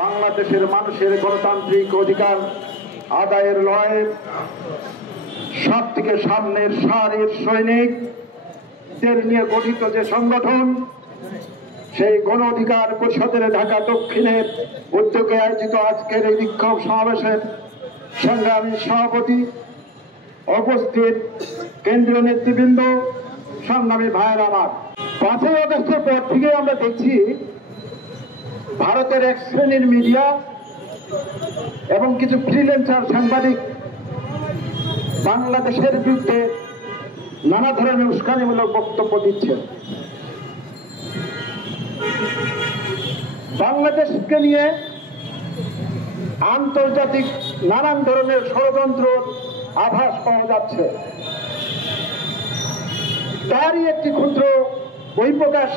বাংলাদেশের মানুষের গণতান্ত্রিক অধিকার আদায়ের লড়াইয়ের সব থেকে সামনের সারির সৈনিকদের নিয়ে গঠিত যে সংগঠন, সেই গণ অধিকার পরিষদের ঢাকা দক্ষিণের উদ্যোগে আয়োজিত আজকের এই বিক্ষোভ সমাবেশের সংগ্রামী সভাপতি, উপস্থিত কেন্দ্রীয় নেতৃবৃন্দ, সংগ্রামী ভাইয়েরা আমার, 5ই আগস্টের পর থেকে আমরা দেখছি ভারতের এক শ্রেণীর মিডিয়া এবং কিছু ফ্রিল্যান্সার সাংবাদিক বাংলাদেশের বিরুদ্ধে নানা ধরনের উস্কানিমূলক বক্তব্য দিচ্ছেন। বাংলাদেশকে নিয়ে আন্তর্জাতিক নানান ধরনের ষড়যন্ত্র আভাস পাওয়া যাচ্ছে। তারই একটি ক্ষুদ্র বহিঃপ্রকাশ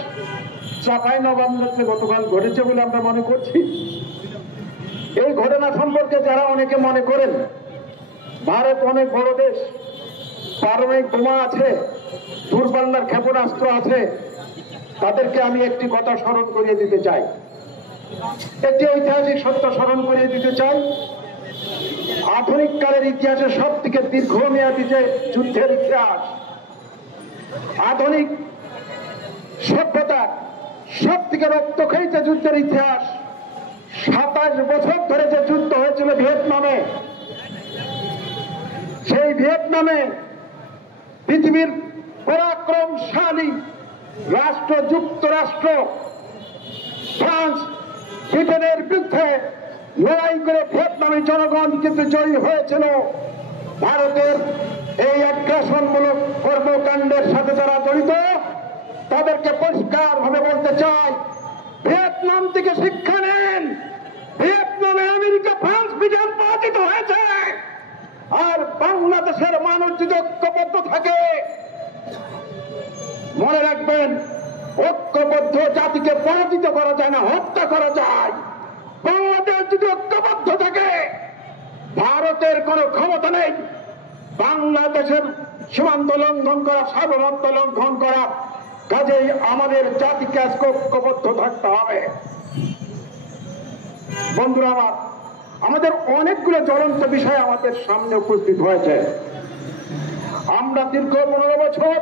চাঁপাইনবাবগঞ্জে গতকাল ঘটেছে বলে আমরা মনে করছি। এই ঘটনা সম্পর্কে যারা অনেকে মনে করেন ভারত অনেক বড় দেশ, পারমাণবিক বোমা আছে, দূরপাল্লার ক্ষেপণাস্ত্র আছে, তাদেরকে আমি একটি কথা স্মরণ করিয়ে দিতে চাই, একটি ঐতিহাসিক সত্য স্মরণ করিয়ে দিতে চাই। আধুনিক কালের ইতিহাসে সব থেকে দীর্ঘমেয়াদী যে যুদ্ধের ইতিহাস, আধুনিক সভ্যতার সব থেকে রক্তক্ষয়ী যে যুদ্ধের ইতিহাস, 27 বছর ধরে যে যুদ্ধ হয়েছিল ভিয়েতনামে, সেই ভিয়েতনামে পৃথিবীর পরাক্রমশালী রাষ্ট্র যুক্তরাষ্ট্র ফ্রান্স ব্রিটেনের বিরুদ্ধে লড়াই করে ভিয়েতনামের জনগণ কিন্তু জয়ী হয়েছিল। ভারতের এই আগ্রাসনমূলক কর্মকাণ্ডের সাথে যারা জড়িত তাদেরকে পরিষ্কার ভাবে বলতে চাই, ভিয়েতনাম থেকে শিক্ষা নেন। ভিয়েতনামে আমেরিকা, ফ্রান্স, ব্রিটেন পরাজিত হয়েছে, আর বাংলাদেশের মানুষ যদি ঐক্যবদ্ধ থাকে, মনে রাখবেন, ঐক্যবদ্ধ জাতিকে পরাজিত করা যায় না, হত্যা করা যায়। বাংলাদেশ যদি ঐক্যবদ্ধ থাকে, ভারতের কোন ক্ষমতা নেই বাংলাদেশের সীমান্ত লঙ্ঘন করা, সার্বভৌমত্ব লঙ্ঘন করা। কাজেই আমাদের জাতিকে আজকে ঐক্যবদ্ধ থাকতে হবে। বন্ধুরা আমার, আমাদের অনেকগুলো জ্বলন্ত বিষয় আমাদের সামনে উপস্থিত হয়েছে। আমরা দীর্ঘ 15 বছর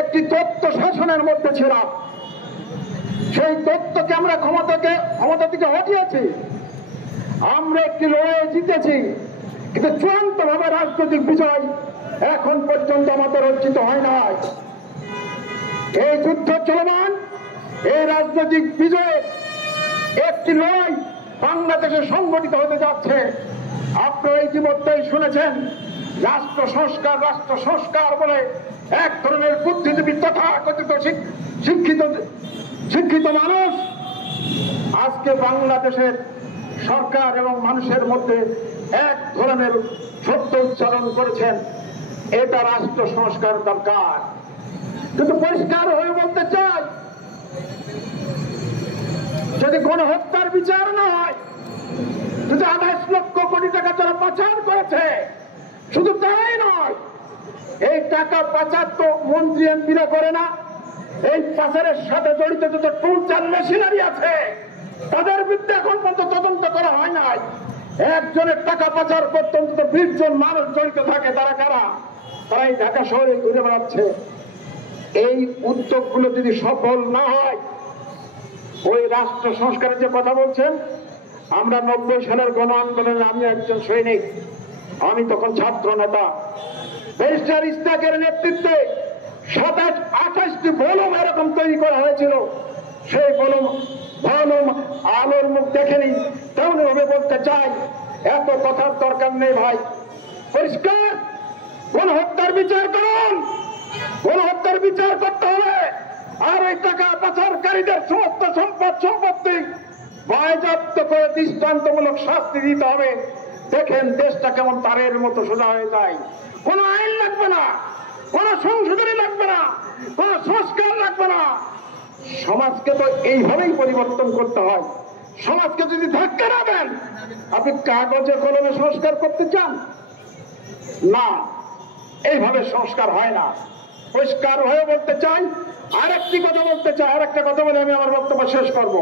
একটি তত্ত্ব শাসনের মধ্যে ছিলাম। সেই তত্ত্বকে আমরা ক্ষমতা থেকে হটিয়েছি। আমরা একটি লড়াই জিতেছি, কিন্তু চূড়ান্ত ভাবে রাজনৈতিক বিজয় এখন পর্যন্ত আমাদের অর্জিত হয় নাই। এই যুদ্ধ চলমান, এই রাজনৈতিক বিজয়ের একটি লড়াই বাংলাদেশে সংগঠিত হতে যাচ্ছে। আপনারা ইতিমধ্যেই শুনেছেন, রাষ্ট্র সংস্কার বলে এক ধরনের বুদ্ধিজীবী তথা কথিত শিক্ষিত মানুষ আজকে বাংলাদেশের সরকার এবং মানুষের মধ্যে এক ধরনের সত্য উচ্চারণ করেছেন, এটা রাষ্ট্র সংস্কার দরকার। কিন্তু পরিষ্কার হয়ে বলতে চাই, যদি গণহত্যার বিচার না হয়, যদি 28 লক্ষ কোটি টাকা যারা পাচার করেছে, শুধু তাই নয়, এই টাকা পাচার তো মন্ত্রী এমপিরা করে না, এই পাচারের সাথে জড়িত যত টুলস এন্ড মেশিনারি আছে তাদের বিরুদ্ধে এখন পর্যন্ত তদন্ত করা হয় নাই। একজনের টাকা পাচার করতে অন্তত 20 জন মানুষ জড়িত থাকে। তারা কারা? তারা এই ঢাকা শহরে ঘুরে বেড়াচ্ছে। এই উদ্যোগগুলো যদি সফল না হয়, ওই রাষ্ট্র সংস্কারের যে কথা বলছেন, আমরা 90 সালের গণ আন্দোলনে আমি একজন সৈনিক, আমি তখন ছাত্র নেতা, ব্যারিস্টার ইসহাকের নেতৃত্বে 27-28টি ভলুম এরকম তৈরি করা হয়েছিল। সেই ভলুম আলোর মুখ দেখেনি। তেমনি ভাবে বলতে চাই, এত কথার দরকার নেই ভাই, পরিষ্কার গণহত্যার বিচার করুন, গণহত্যার বিচার করতে হবে। আর ওই টাকা পাচারকারীদের সমস্ত সম্পত্তি বাজেয়াপ্ত করে দৃষ্টান্তমূলক শাস্তি দিতে হবে। দেখেন দেশটা কেমন তারের মতো সোজা হয়ে যায়। কোন আইন লাগবে না, কোন সংশোধনী লাগবে না, কোন সংস্কার লাগবে না। সমাজকে তো এইভাবেই পরিবর্তন করতে হয়। সমাজকে যদি ধাক্কা না দেন, আপনি কাগজে কলমে সংস্কার করতে চান না, এইভাবে সংস্কার হয় না। পরিষ্কার হয়ে বলতে চাই, আরেকটি কথা বলতে চাই, আরেকটা কথা বলে আমি আমার বক্তব্য শেষ করব।